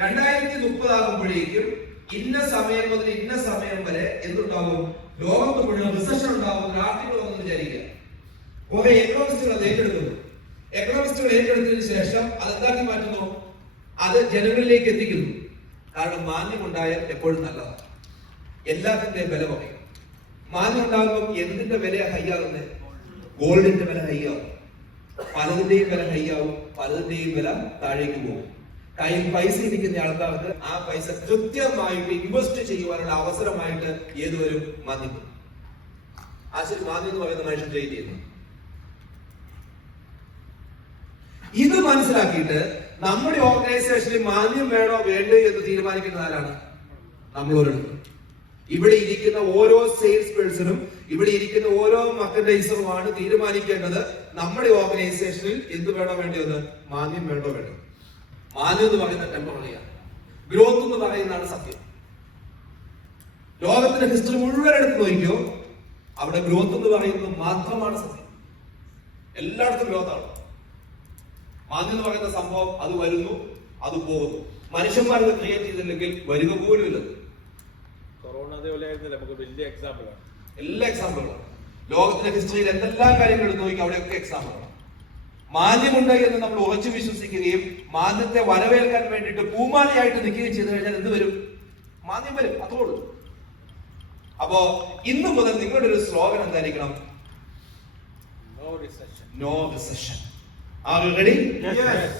2030 ആകുമ്പോഴേക്കും ഇന്ന സമയം മുതൽ ഇന്ന സമയം വരെ എന്തുണ്ടാവും? ലോകത്ത് മുഴുവൻ റിസഷൻ ഉണ്ടാവും. ആർട്ടിക്കിൾ വന്നു വിചാരിക്കുക. കുറെ എക്കണോമിസ്റ്റുകൾ അത് ഏറ്റെടുക്കുന്നു. എക്കണോമിസ്റ്റുകൾ ഏറ്റെടുത്തതിന് ശേഷം അതെന്താക്കി മാറ്റുന്നു? അത് ജനങ്ങളിലേക്ക് എത്തിക്കുന്നു. കാരണം മാന്യം ഉണ്ടായാൽ എപ്പോഴും നല്ലതാണ്. എല്ലാത്തിന്റെയും വില കുറയും. മാന്യം ഉണ്ടാകുമ്പോൾ എന്തിന്റെ വില ഹൈ ആകുന്നത്? ഗോൾഡിന്റെ വില ഹൈ ആവും, പലതിന്റെയും വില ഹൈ ആവും, പലതിന്റെയും വില താഴേക്ക് പോകും. കയ്യിൽ പൈസ ഇരിക്കുന്ന ആൾക്കാർക്ക് ആ പൈസ കൃത്യമായിട്ട് ഇൻവെസ്റ്റ് ചെയ്യുവാനുള്ള അവസരമായിട്ട് ഏതുവരും മാന്യം. ആശുപത്രി മാന്യം എന്ന് പറയുന്ന മനുഷ്യൻ ട്രെയിൻ ചെയ്യുന്നു. ഇത് മനസ്സിലാക്കിയിട്ട് നമ്മുടെ ഓർഗനൈസേഷനിൽ മാന്യം വേണോ വേണ്ടോ എന്ന് തീരുമാനിക്കുന്ന ആരാണ്? നമ്മളോരുണ്ട്. ഇവിടെ ഇരിക്കുന്ന ഓരോ സെയിൽസ് പേഴ്സണും ഇവിടെ ഇരിക്കുന്ന ഓരോ മർക്കൻഡൈസറുമാണ് തീരുമാനിക്കേണ്ടത് നമ്മുടെ ഓർഗനൈസേഷനിൽ എന്ത് വേണോ വേണ്ടത്, മാന്യം വേണ്ടോ വേണ്ടോ. മാന്യം എന്ന് പറയുന്ന ടെമ്പററിയാണ്, ഗ്രോത്ത് എന്ന് പറയുന്നതാണ് സത്യം. ലോകത്തിന്റെ ഹിസ്റ്ററി മുഴുവൻ എടുത്ത് നോക്കിയോ, അവിടെ ഗ്രോത്ത് എന്ന് പറയുന്നത് മാത്രമാണ് സത്യം. എല്ലായിടത്തും ഗ്രോത്ത് ആണ്. മാന്യം എന്ന് പറയുന്ന സംഭവം അത് വരുന്നു, അത് പോകുന്നു. മനുഷ്യന്മാരത് ക്രിയേറ്റ് ചെയ്തില്ലെങ്കിൽ വരിക പോലും ഇല്ല. കൊറോണ അതേപോലെ നമുക്ക് വലിയ എക്സാമ്പിളാണ്. എല്ലാ എക്സാമ്പിളുകളും ലോകത്തിന്റെ ഹിസ്റ്ററിയിൽ എന്തെല്ലാം കാര്യങ്ങൾ എടുത്ത് നോക്കി അവിടെയൊക്കെ എക്സാമ്പിളാണ്. മാന്യമുണ്ട് എന്ന് നമ്മൾ ഉറച്ചു വിശ്വസിക്കുകയും മാന്യത്തെ വരവേൽക്കാൻ വേണ്ടിയിട്ട് പൂമാലയായിട്ട് നിൽക്കുകയും ചെയ്തു കഴിഞ്ഞാൽ എന്ത് വരും? മാന്യം വരും. അത്രയുള്ളൂ. അപ്പോ ഇന്നു മുതൽ നിങ്ങളുടെ ഒരു സ്ലോഗൻ എന്തായിരിക്കണം? No recession. No recession. Are you ready? Yes.